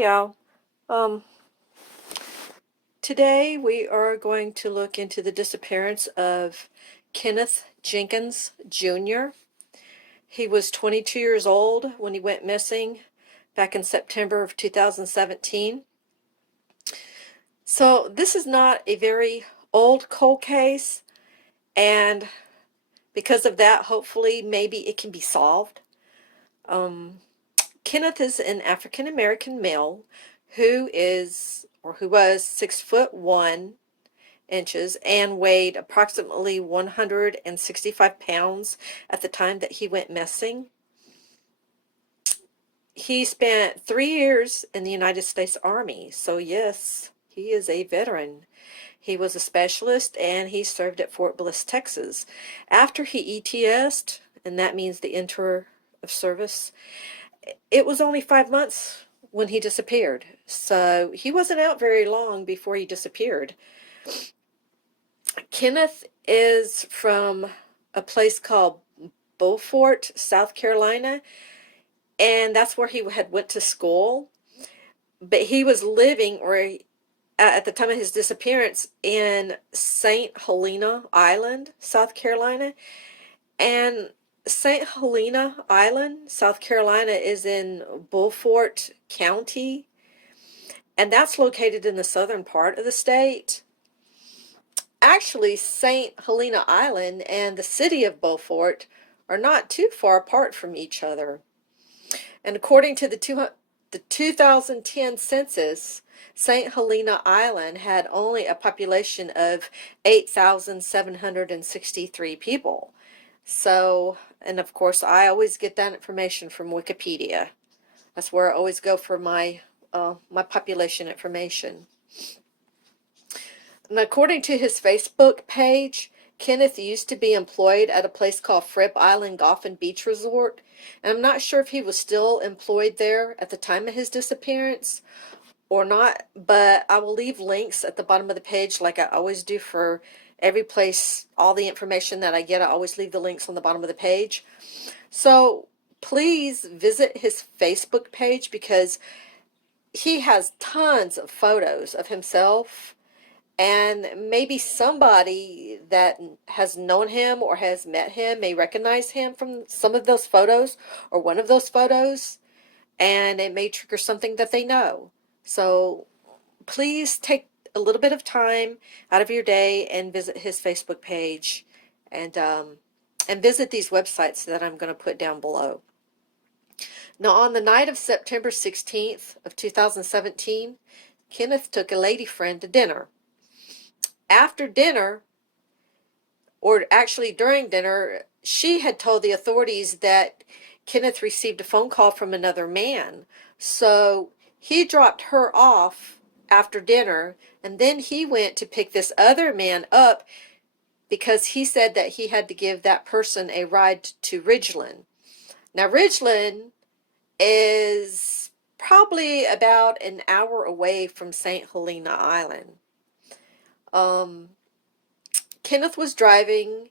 Hey y'all. Um, Today we are going to look into the disappearance of Kenneth Jenkins Jr. He was 22 years old when he went missing back in September of 2017. So this is not a very old cold case, and because of that, hopefully maybe it can be solved. Um, Kenneth is an African American male who was 6'1" and weighed approximately 165 pounds at the time that he went missing. He spent 3 years in the United States Army, so yes, he is a veteran. He was a specialist and he served at Fort Bliss, Texas. After he ETS'd, and that means the enter of service, it was only 5 months when he disappeared. So he wasn't out very long before he disappeared. Kenneth is from a place called Beaufort, South Carolina, and that's where he had went to school. But he was living, at the time of his disappearance, in St. Helena Island, South Carolina. And St. Helena Island, South Carolina, is in Beaufort County, and that's located in the southern part of the state. Actually, St. Helena Island and the city of Beaufort are not too far apart from each other. And according to the 2010 census, St. Helena Island had only a population of 8,763 people. So, and of course, I always get that information from Wikipedia. That's where I always go for my population information. And according to his Facebook page, Kenneth used to be employed at a place called Fripp Island Golf and Beach Resort. And I'm not sure if he was still employed there at the time of his disappearance or not, but I will leave links at the bottom of the page like I always do for every place. All the information that I get, I always leave the links on the bottom of the page. So please visit his Facebook page because he has tons of photos of himself, and maybe somebody that has known him or has met him may recognize him from some of those photos or one of those photos, and it may trigger something that they know. So please take a little bit of time out of your day and visit his Facebook page, and visit these websites that I'm going to put down below. Now, on the night of September 16th of 2017, Kenneth took a lady friend to dinner. After dinner, or actually during dinner, she had told the authorities that Kenneth received a phone call from another man. So he dropped her off after dinner, and then he went to pick this other man up because he said that he had to give that person a ride to Ridgeland. Now, Ridgeland is probably about an hour away from St. Helena Island. Kenneth was driving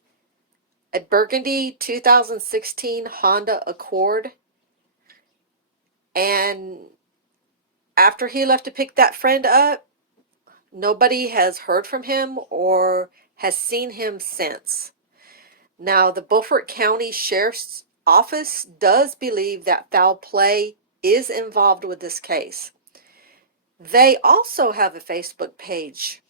a burgundy 2016 Honda Accord, and after he left to pick that friend up, nobody has heard from him or has seen him since. Now, the Beaufort County Sheriff's Office does believe that foul play is involved with this case. They also have a Facebook page,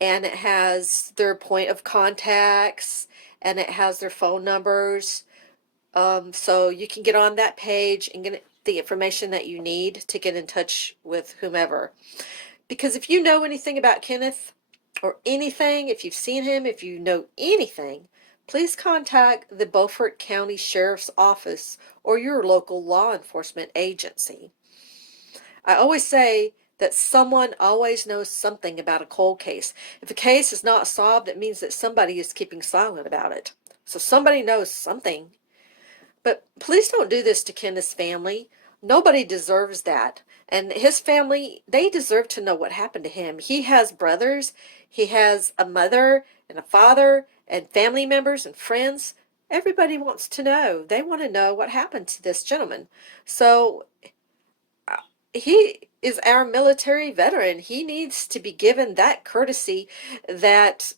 and it has their point of contacts, and it has their phone numbers. So you can get on that page and get the information that you need to get in touch with whomever. Because if you know anything about Kenneth, or anything, if you've seen him, if you know anything, please contact the Beaufort County Sheriff's Office or your local law enforcement agency. I always say that someone always knows something about a cold case. If a case is not solved, it means that somebody is keeping silent about it. So somebody knows something. But please don't do this to Kenneth's family. Nobody deserves that. And his family, they deserve to know what happened to him. He has brothers, he has a mother and a father and family members and friends. Everybody wants to know. They want to know what happened to this gentleman. So is our military veteran. He needs to be given that courtesy, that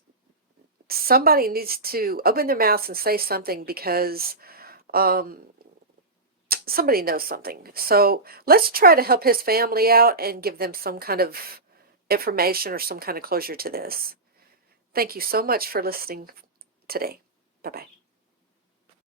somebody needs to open their mouths and say something, because um, somebody knows something. So let's try to help his family out and give them some kind of information or some kind of closure to this. Thank you so much for listening today. Bye bye.